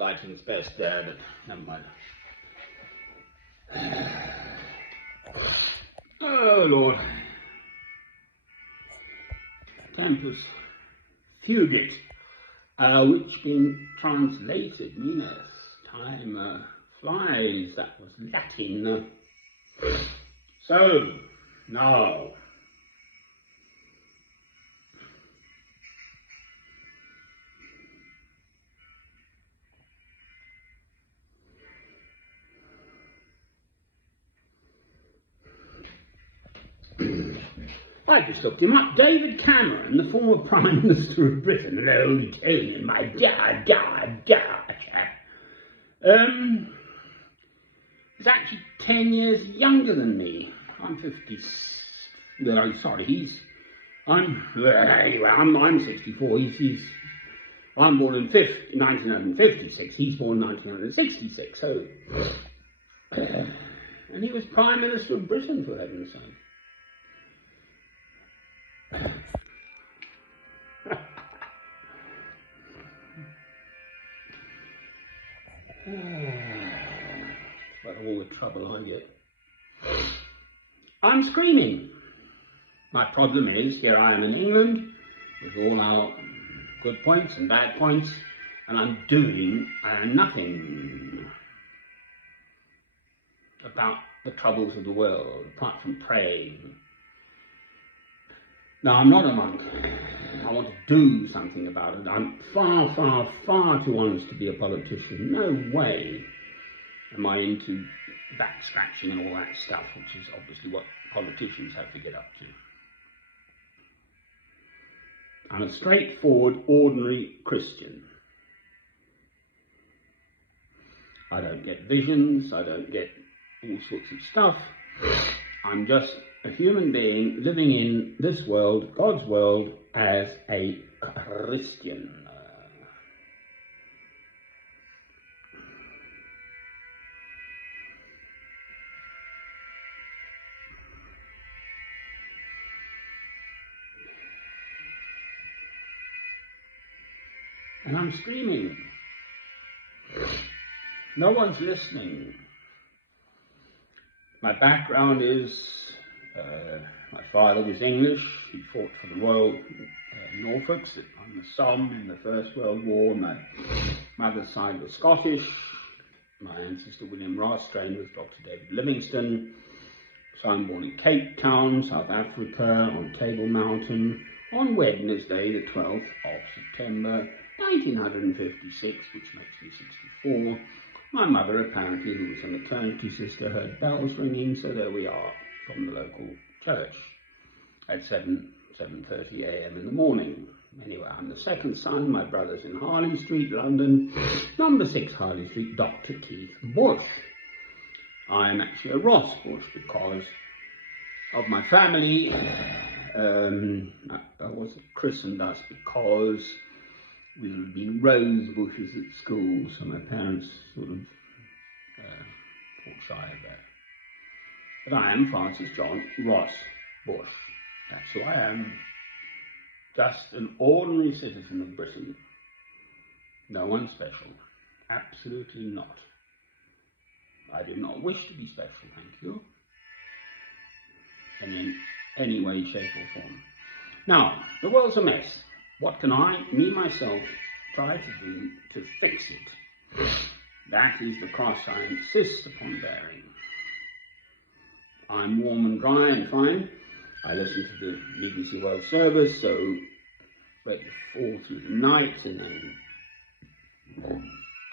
lighting's best there, but never mind. Oh Lord. Tempus fugit, which being translated meaneth time flies. That was Latin. So, now, I just looked him up. David Cameron, the former Prime Minister of Britain, an old Italian, my dad, is actually 10 years younger than me. I'm 50. No, sorry, I'm 64. I'm born in 1956. He's born in 1966. So, and he was Prime Minister of Britain, for heaven's sake. But all the trouble I get. I'm screaming. My problem is, here I am in England, with all our good points and bad points, and I'm doing nothing about the troubles of the world, apart from praying. Now, I'm not a monk. I want to do something about it. I'm far, far, far too honest to be a politician. No way am I into back scratching and all that stuff, which is obviously what politicians have to get up to. I'm a straightforward, ordinary Christian. I don't get visions, I don't get all sorts of stuff. I'm just a human being living in this world, God's world, as a Christian. And I'm screaming. No one's listening. My background is, my father was English. He fought for the Royal Norfolks on the Somme in the First World War. My mother's side was Scottish. My ancestor William Ross trained with Dr. David Livingstone. So I'm born in Cape Town, South Africa, on Table Mountain, on Wednesday, the 12th of September, 1956, which makes me 64. My mother, apparently, who was a maternity sister, heard bells ringing, so there we are from the local church at 7:30 a.m. in the morning. Anyway, I'm the second son. My brother's in Harley Street, London, number 6 Harley Street, Dr. Keith Bush. I'm actually a Ross Bush because of my family. I was christened us because we would be rose bushes at school, so my parents sort of fought shy of that. But I am Francis John Ross Bush. That's who I am. Just an ordinary citizen of Britain. No one special. Absolutely not. I do not wish to be special, thank you. And in any way, shape or form. Now, the world's a mess. What can me, myself, try to do to fix it? That is the cross I insist upon bearing. I'm warm and dry and fine. I listen to the BBC World Service, so read all through the night, and then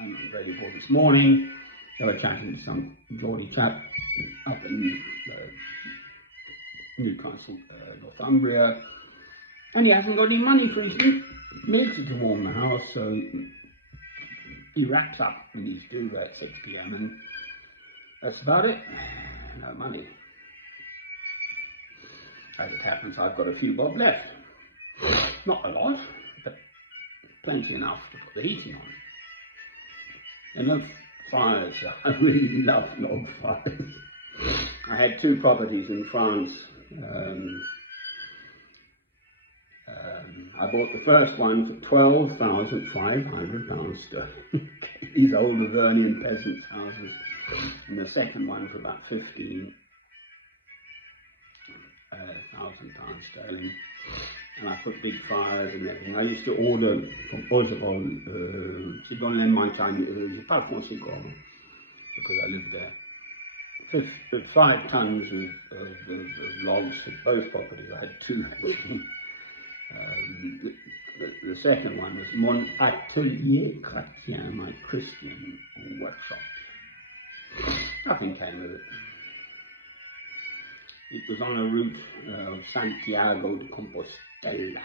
I'm ready for this morning. They were chatting to some Geordie chap up in Newcastle, Northumbria, and he hasn't got any money for his meter to warm the house, so he wraps up with his duvet at 6 p.m. and that's about it. No money. As it happens, I've got a few bob left. Not a lot, but plenty enough to put the heating on. And no fires. I really love log fires. I had 2 properties in France. I bought the first one for £12,500 sterling. These old Auvergnian peasants' houses. And the second one for about £15,000 sterling. And I put big fires and everything. I used to order from Ozavon, c'est dans les montagnes, je parle français quoi, because I lived there. 5 tons of logs for both properties. I had 2 actually. The second one was Mon Atelier Chrétien, my Christian workshop. Nothing came of it. It was on a route of Santiago de Compostela.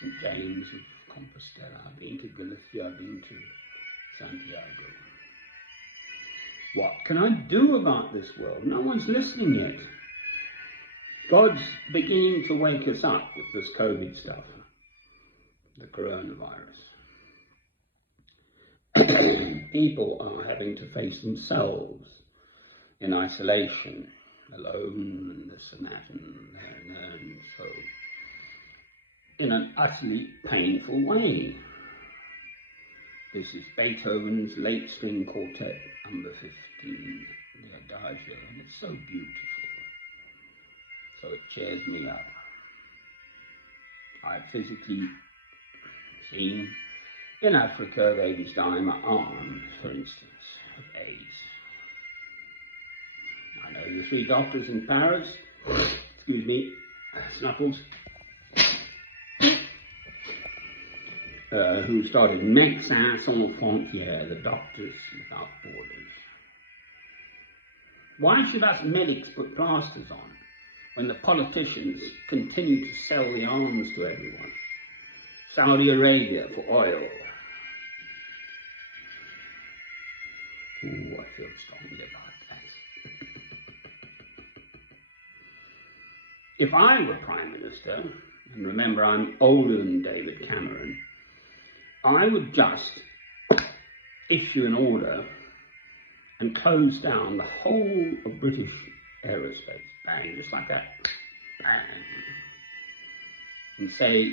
St. James of Compostela. I've been to Galicia, I've been to Santiago. What can I do about this world? No one's listening yet. God's beginning to wake us up with this COVID stuff, the coronavirus. People are having to face themselves in isolation, alone, and this and that, and so, in an utterly painful way. This is Beethoven's Late String Quartet, number 15, the Adagio, and it's so beautiful. So it cheers me up. I've physically seen in Africa babies die in my arms, for instance, of AIDS. I know the 3 doctors in Paris, excuse me, Snuffles, who started Médecins Sans Frontières, the Doctors Without Borders. Why should us medics put plasters on when the politicians continue to sell the arms to everyone? Saudi Arabia for oil. Ooh, I feel strongly about that. If I were Prime Minister, and remember I'm older than David Cameron, I would just issue an order and close down the whole of British aerospace. Bang, just like that. Bang. And say,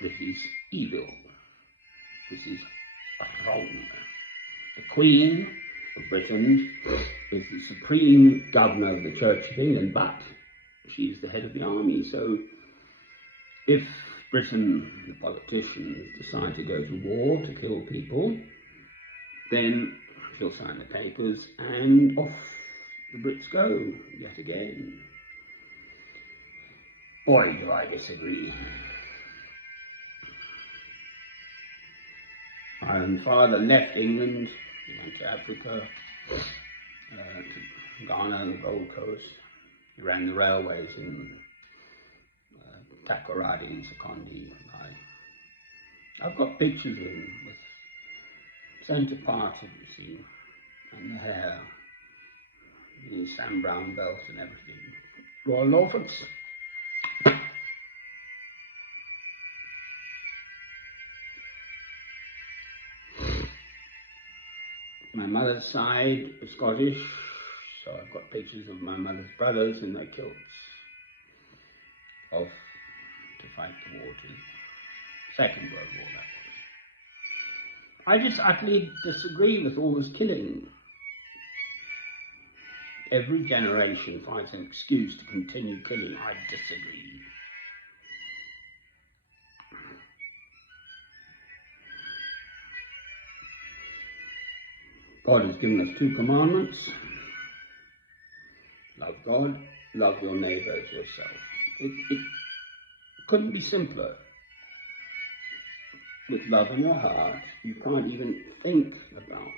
this is evil. This is wrong. The Queen of Britain is the supreme governor of the Church of England, but she's the head of the army. So if Britain, the politicians, decide to go to war to kill people, then she'll sign the papers and off the Brits go, yet again. Boy, do I disagree. My father left England, he went to Africa, to Ghana and the Gold Coast. He ran the railways in Takoradi and Sekondi. I've got pictures of him with centre parted, you see, and the hair, his Sam Brown belt and everything. Royal Norfolks. My mother's side was Scottish, so I've got pictures of my mother's brothers in their kilts off to fight the war, to Second World War, that was. I just utterly disagree with all this killing. Every generation finds an excuse to continue killing. I disagree. God has given us 2 commandments. Love God, love your neighbour as yourself. It couldn't be simpler. With love in your heart, you can't even think about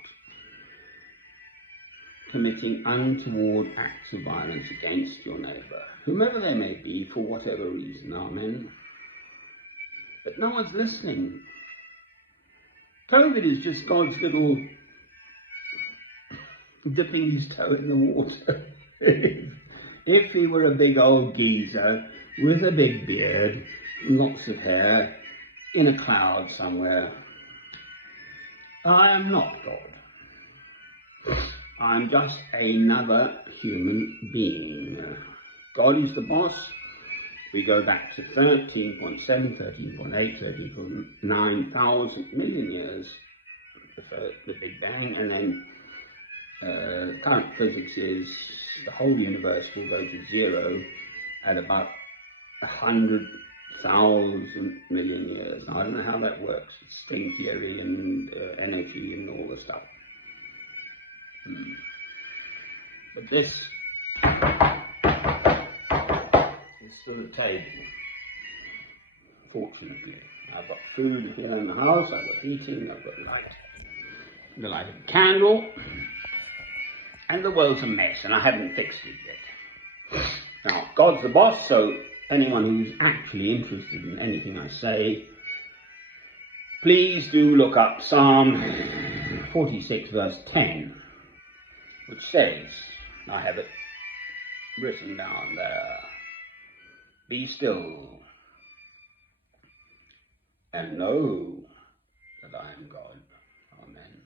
committing untoward acts of violence against your neighbour, whomever they may be, for whatever reason. Amen. But no one's listening. COVID is just God's little dipping his toe in the water. If he were a big old geezer with a big beard, lots of hair, in a cloud somewhere, I am not God. I'm just another human being. God is the boss, we go back to 13.7, 13.8, 13.9 thousand million years before the Big Bang, and then current physics is the whole universe will go to zero at about 100,000 million years. Now, I don't know how that works, string theory and energy and all the stuff. But this is still a table, fortunately. I've got food here in the house, I've got heating, I've got light, the light of a candle, and the world's a mess, and I haven't fixed it yet. Now, God's the boss, so anyone who's actually interested in anything I say, please do look up Psalm 46 verse 10, which says, I have it written down there, be still and know that I am God. Amen.